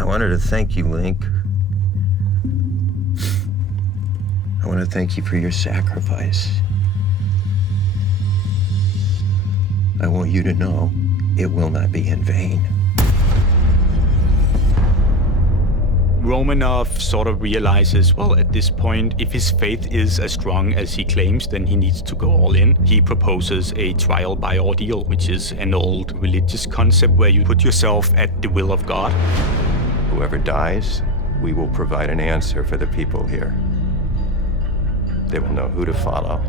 I wanted to thank you, Link. I want to thank you for your sacrifice. I want you to know it will not be in vain. Romanov sort of realizes, well, at this point, if his faith is as strong as he claims, then he needs to go all in. He proposes a trial by ordeal, which is an old religious concept where you put yourself at the will of God. Whoever dies, we will provide an answer for the people here. They will know who to follow.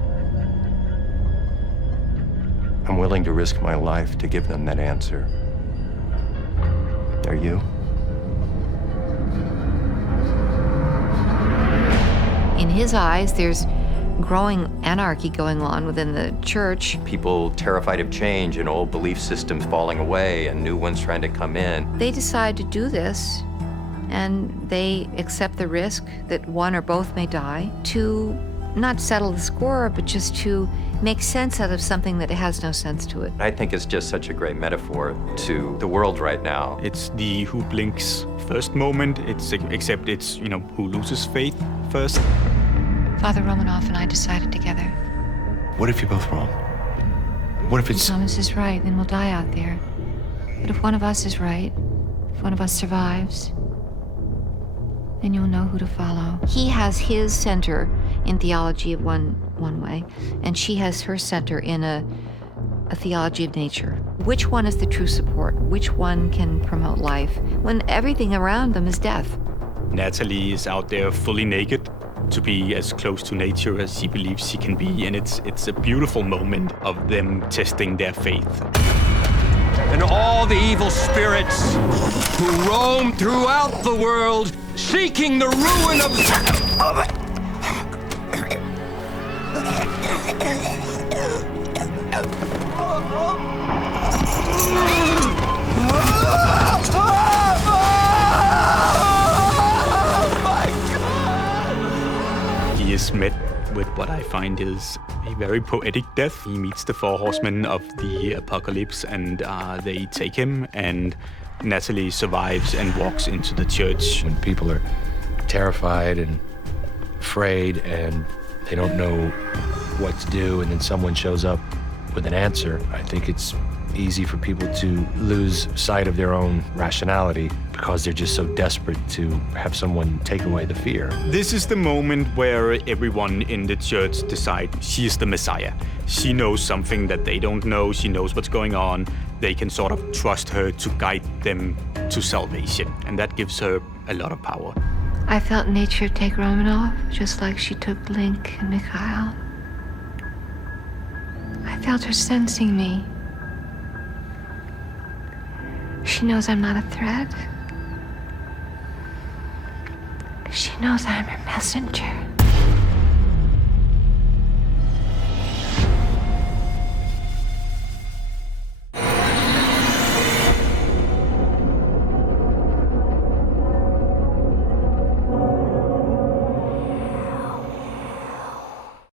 I'm willing to risk my life to give them that answer. Are you? In his eyes, there's growing anarchy going on within the church. People terrified of change and old belief systems falling away and new ones trying to come in. They decide to do this, and they accept the risk that one or both may die to not settle the score, but just to make sense out of something that has no sense to it. I think it's just such a great metaphor to the world right now. It's the who blinks first moment, except it's, who loses faith first. Father Romanov and I decided together. What if you're both wrong? What if it's... If Thomas is right, then we'll die out there. But if one of us is right, if one of us survives, then you'll know who to follow. He has his center in theology of one way, and she has her center in a theology of nature. Which one is the true support? Which one can promote life when everything around them is death? Nathalie is out there fully naked to be as close to nature as she believes she can be, and it's a beautiful moment of them testing their faith. And all the evil spirits who roam throughout the world seeking the ruin of... He is met with what I find is a very poetic death. He meets the four horsemen of the apocalypse, and they take him, and Nathalie survives and walks into the church. When people are terrified and afraid and they don't know what to do, and then someone shows up with an answer, I think it's easy for people to lose sight of their own rationality because they're just so desperate to have someone take away the fear. This is the moment where everyone in the church decides she is the Messiah. She knows something that they don't know. She knows what's going on. They can sort of trust her to guide them to salvation, and that gives her a lot of power. I felt nature take Romanov, just like she took Link and Mikhail. I felt her sensing me. She knows I'm not a threat. She knows I'm her messenger.